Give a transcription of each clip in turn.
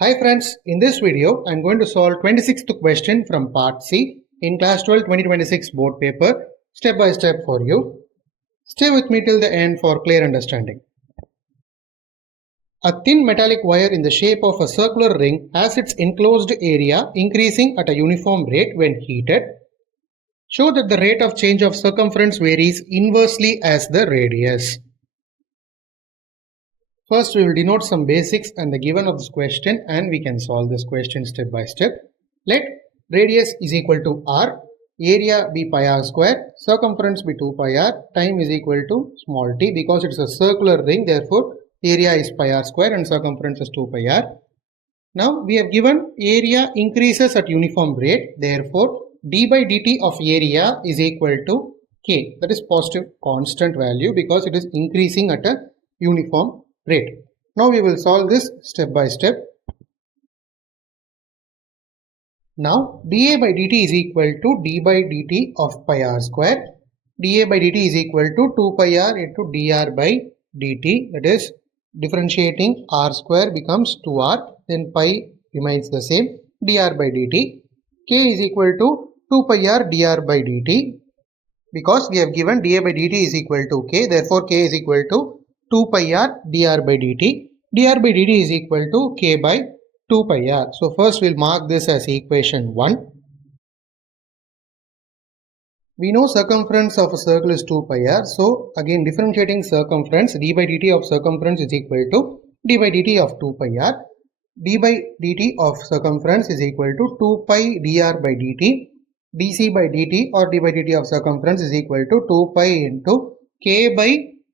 Hi friends, in this video I am going to solve 26th question from part C in class 12 2026 board paper step by step for you. Stay with me till the end for clear understanding. A thin metallic wire in the shape of a circular ring has its enclosed area increasing at a uniform rate when heated. Show that the rate of change of circumference varies inversely as the radius. First, we will denote some basics and the given of this question, and we can solve this question step by step. Let radius is equal to r, area be pi r square, circumference be 2 pi r, time is equal to small t. Because it is a circular ring, therefore area is pi r square and circumference is 2 pi r. Now we have given area increases at uniform rate, therefore d by dt of area is equal to k, that is positive constant value because it is increasing at a uniform rate. Now we will solve this step by step. Now dA by dt is equal to d by dt of pi r square. dA by dt is equal to 2 pi r into dr by dt, that is differentiating r square becomes 2r, then pi remains the same, dr by dt. K is equal to 2 pi r dr by dt. Because we have given dA by dt is equal to k, therefore k is equal to 2 pi r dr by dt. dr by dt is equal to k by 2 pi r. So first we'll mark this as equation 1. We know circumference of a circle is 2 pi r. So again differentiating circumference, d by dt of circumference is equal to d by dt of 2 pi r. d by dt of circumference is equal to 2 pi dr by dt. dc by dt or d by dt of circumference is equal to 2 pi into k by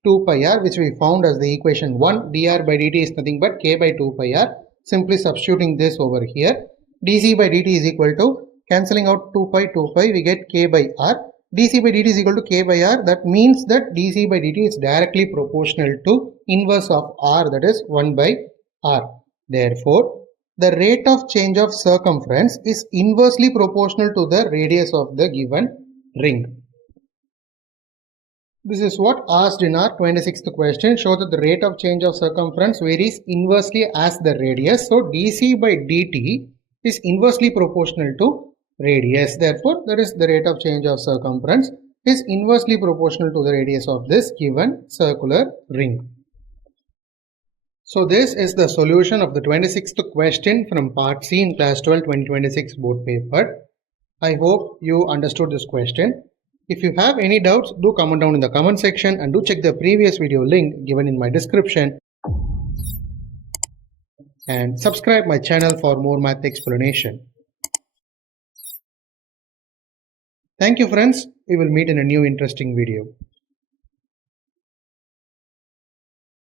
2 pi r, which we found as the equation 1. dr by dt is nothing but k by 2 pi r. Simply substituting this over here. dc by dt is equal to, cancelling out 2 pi, we get k by r. dc by dt is equal to k by r. That means that dc by dt is directly proportional to inverse of r, that is 1 by r. Therefore, the rate of change of circumference is inversely proportional to the radius of the given ring. This is what asked in our 26th question. Show that the rate of change of circumference varies inversely as the radius. So dc by dt is inversely proportional to radius. Therefore, that is the rate of change of circumference is inversely proportional to the radius of this given circular ring. So this is the solution of the 26th question from part C in class 12 2026 board paper. I hope you understood this question. If you have any doubts, do comment down in the comment section and do check the previous video link given in my description. And subscribe my channel for more math explanation. Thank you friends. We will meet in a new interesting video.